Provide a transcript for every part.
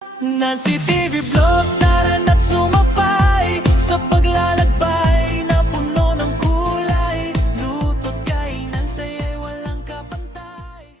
Nancy TV Vlog, tara na't sumabay sa paglalakbay na puno ng kulay. Luto't kainan, saya'y walang kapantay.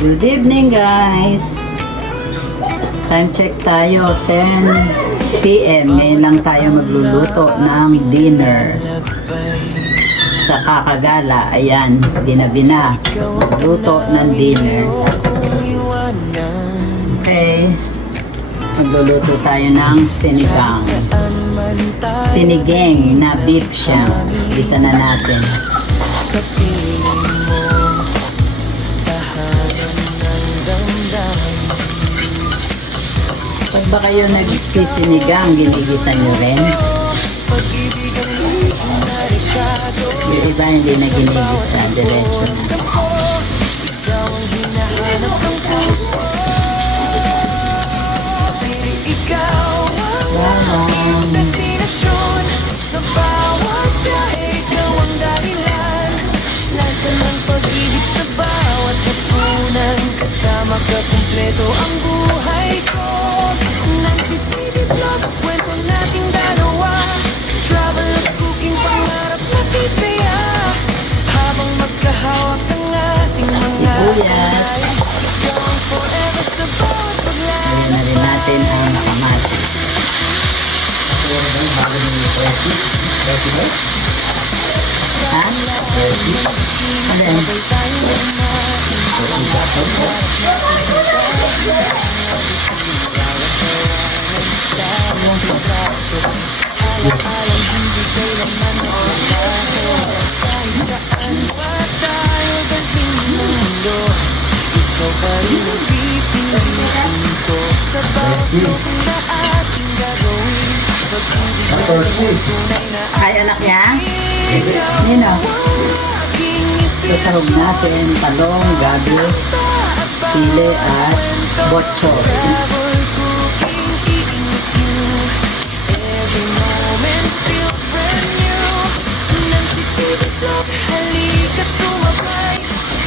Good evening guys. Time check tayo, 10 PM. Ngayon lang tayo magluluto ng dinner. Sa kakagala, ayan, ginabi na. Luto ng dinner. Okay. Magluluto tayo ng sinigang. Sinigang na beef siya. Isa na natin. Pag ba kayo nagsisinigang, ginigisa nyo rin? Yung iba hindi na ginigisa, diretso na. Kasama ka kumpleto ang buhay ko. Nancy TV Vlog, kwento nating dalawa. Travel at cooking, pangarap na titaya. Habang magkahawak ng ating mga Sibuyas. ikaw ang forever sa bawat paglalakbay. Lagyan na rin natin ang nakamas. Ha? Ano? Ikaw pa rin ang pipiliin ko sa bawat looking na ating gagawin. Pag-ibig mo tunay na Ay, anak niya? ikaw Nino? aking Sasahog natin, talong, gabi, sili at botcho. travel cooking, eating with you. Every moment feels brand new. Nancy TV Vlog, halika't sumabay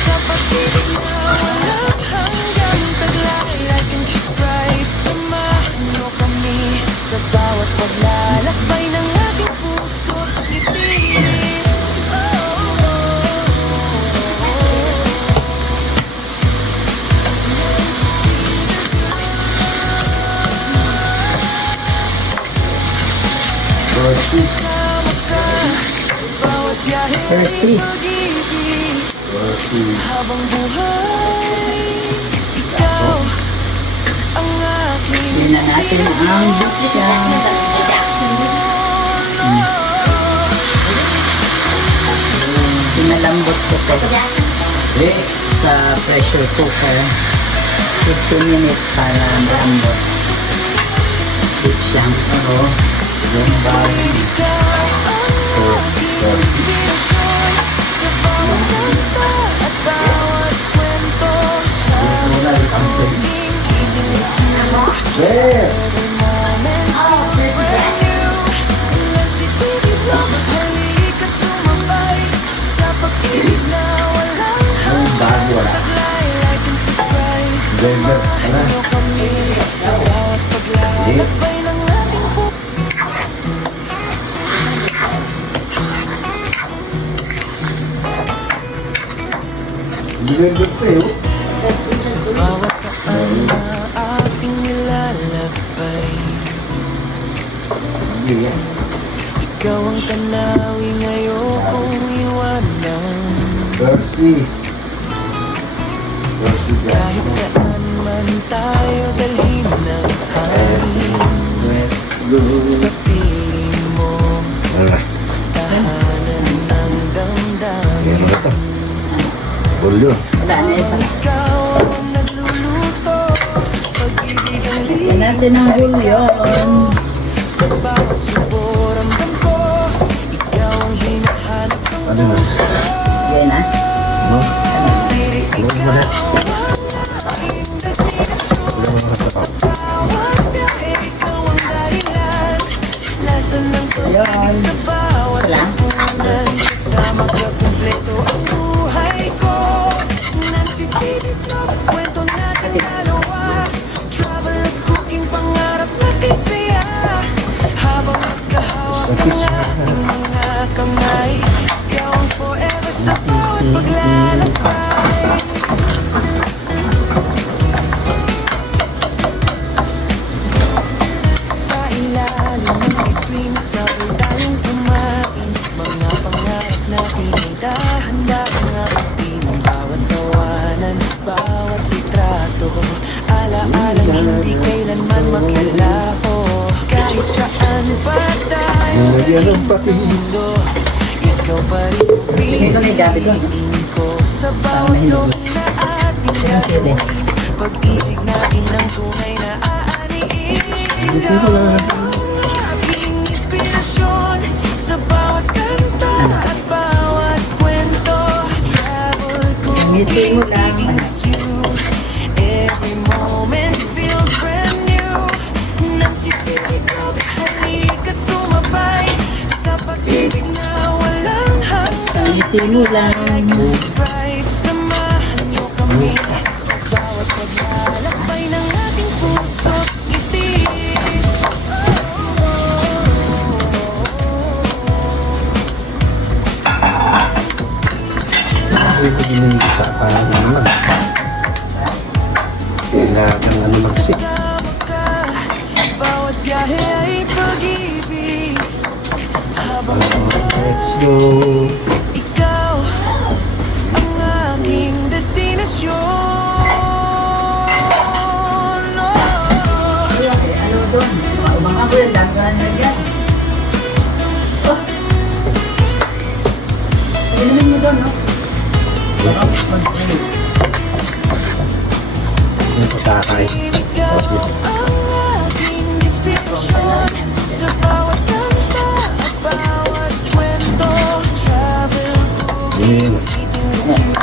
sa pag-ibig na walang hanggang taglay. Like and subscribe, samahan mo kami sa bawat paglalakbay ng ating puso't ngiti. Kasama ka sa bawat biyahe ng Percy. pag-ibig. Habang buhay, ikaw ang aking Hindi na natin ang botcha. Pinalambot ko to sa pressure cooker. 15 minutes para malambot. Beef siya. Oo. Yung bawang. inspirasyon sa bawat kanta at bawat kwento. Habang cooking, eating with you. Every moment feels brand new. Nancy TV Vlog, halika't sumabay sa pag-ibig na walang hanggang taglay. Like and subscribe, samahan mo kami sa bawat paglalakbay ng ating buhay. Sa bawat daan na ating nilalakbay, ikaw ang tanawing ayokong iwanan. Percy. Kahit saan man tayo dalhin ng hangin, sa piling mo tahanan ang damdamin. Bulyo. Wala na ito. Ikaw ang nagluluto, pag-ibig ang Lagyan natin ang bulyon. sa bawat subo, ramdam ko. Ikaw ang hinahanap ng Ano na? Yan na. No? piling. Huwag mo na. Bawat biyahe, ikaw ang dahilan. Lason ng pag-ibig Ayun. sa bawat Isa lang. punan. Kasama Kasama ka kumpleto ang buhay ko. Nancy Baby Vlog, kwento natin dalawa. Travel at cooking, pangarap na kay saya. Habang magkahawak ang ating mga kamay, ikaw ang forever sa bawat paglalakbay. Sa ilalim ng bituin, sabay tayong kumain. Mga pangarap natin ay dahan-dahan abutin. Bawat tawanan, bawat litrato, ala-alang hindi kailanman maglalaho. Kahit saan pa tayo sa mundo, ikaw pa rin Sino na yung gabi doon? piliin ko. Sa bawat loob na ating gagawin, pag-ibig natin ang tunay na aaniin. Aking inspirasyon sa bawat kanta at bawat kwento. Travel ko, Ngiti mo lang. you. Every moment feels brand new. Nancy Baby Vlog, halika't sumabay sa pag-ibig na walang hanggan. Ngiti mo lang. Subscribe, samahan niyo kami sa bawat paglalakbay ng ating puso't ngiti. Ito din yung isa pa naman. Kailangan ano mag-sip. Kasama ka, bawat biyahe ay pag-ibig. Habang Let's go. ikaw ang aking destinasyon. Oh. Ano doon? Mga ko yung langan na yan. Oh. Inumin mo doon, no? Yung patakay. Ikaw ang aking destinasyon. Sa bawat kanta at bawat kwento. Travel ko, Yun. eating with you.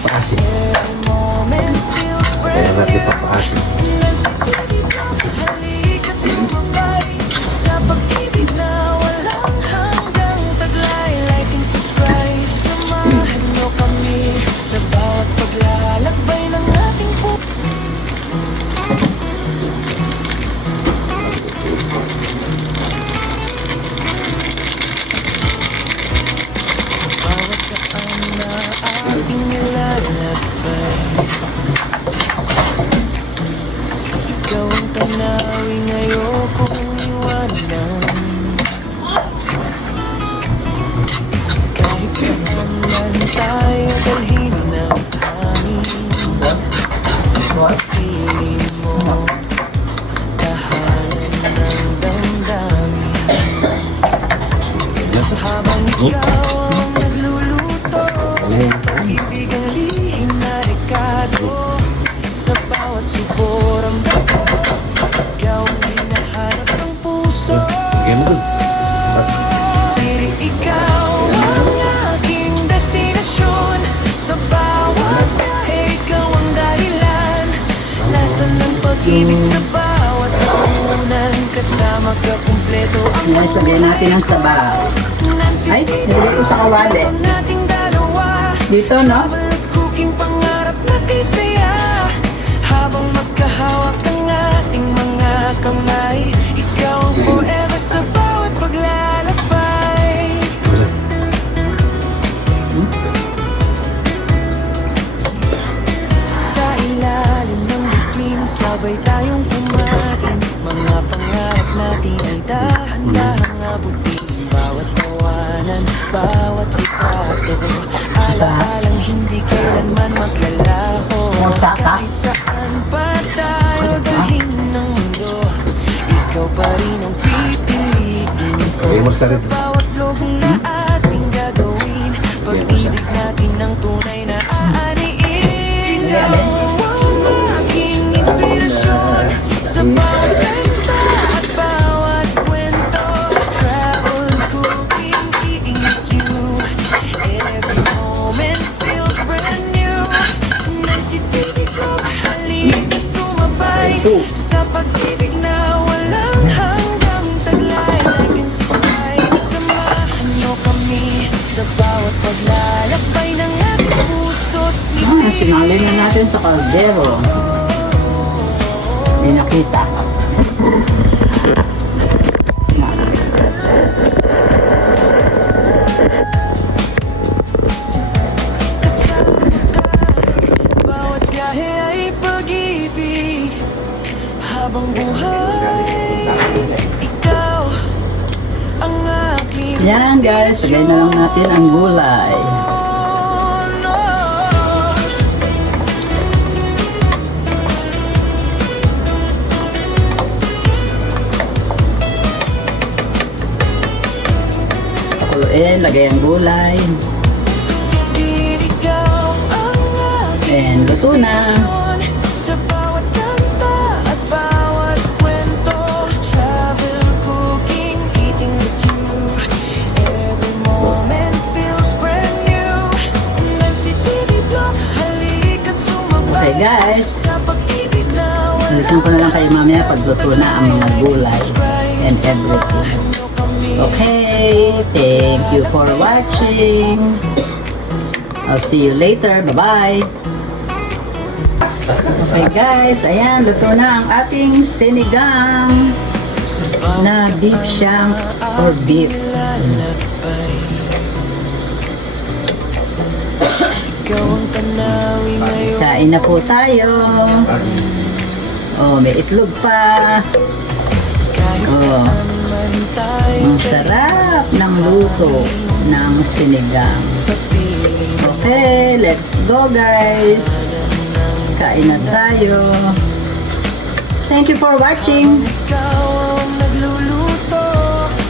Pakasip. Every moment feels Kaya brand natin new. papakasip. Nancy Baby Vlog, halika't sumabay sa pag-ibig na walang hanggang taglay. Like and subscribe, samahan niyo kami sa bawat paglalakbay ng ating puso. Bawat saan na ating nilalakbay, ikaw ang tanawing ayokong iwanan. Kahit saan man tayo dalhin ng hangin, sa piling mo, tahanan ng damdamin. Habang ikaw ang nagluluto, pag-ibig ang lihim na rekado. Sa bawat subor ang ikaw ang hinahanap ng puso. Sige mo dun. Piling ikaw ang aking destinasyon. Sa bawat biyahe, ikaw ang dahilan. Lasan ng pag-ibig sa bawat hapunan. Kasama ka kumpleto ang Ngayon sabihin natin ang sabaw. Ay, nabili ko sa kawali. nating dalawa. Dito, no? Travel cooking, pangarap na kay saya. Habang magkahawak ang ating mga kamay, ikaw ang forever sa bawat paglalakbay. Sa ilalim ng bituin, sabay tayong kumain. Mga pangarap natin ay dahan-dahang abutin. Bawat tawanan, bawat litrato, ala-alang hindi kailanman maglalaho. Kahit saan pa tayo dalhin ng mundo, ikaw pa rin ang pipiliin ko. Sa bawat vlog na ating gagawin, pag-ibig natin ang tunay na aaniin. Ikaw ang aking inspirasyon sa bawat kanta at bawat kwento. Travel, cooking, eating with you. Every moment feels brand new. Nancy Baby Vlog, halika't sumabay sa pag-ibig na walang hanggang taglay. Like and subscribe, samahan niyo kami sa bawat pag sinali na natin sa kaldero. May nakita. Bawat biyahe ay pag-ibig. Habang buhay, ikaw ang aking Yan guys, lagay na lang natin ang gulay. no. Pakuluin, lagay ang gulay. Ikaw ang aking And luto na. sa bawat kanta at bawat kwento. Travel, cooking, eating with you. Every moment feels brand new. Nasi TV block, halika't sumabay. Okay guys, Sa pag-ibig na ulitin ko na lang kayo mamaya pagluto na ang mga gulay and everything. Okay, thank you for watching. I'll see you later. Bye-bye. Okay guys, ayan, luto na ang ating sinigang na beef shank or beef. ikaw ang tanawi ngayon. Kain na po tayo. Oh, may itlog pa. Oh, Man tayo ang sarap ng luto ng sinigang. sa piling. Okay, let's go guys. Kain na tayo. Thank you for watching. Ikaw ang nagluluto.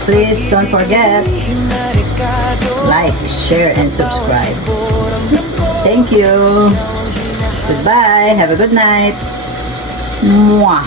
Please don't forget, Hinarikado. like, share, and subscribe. Thank you. Goodbye. Have a good night. Mwah.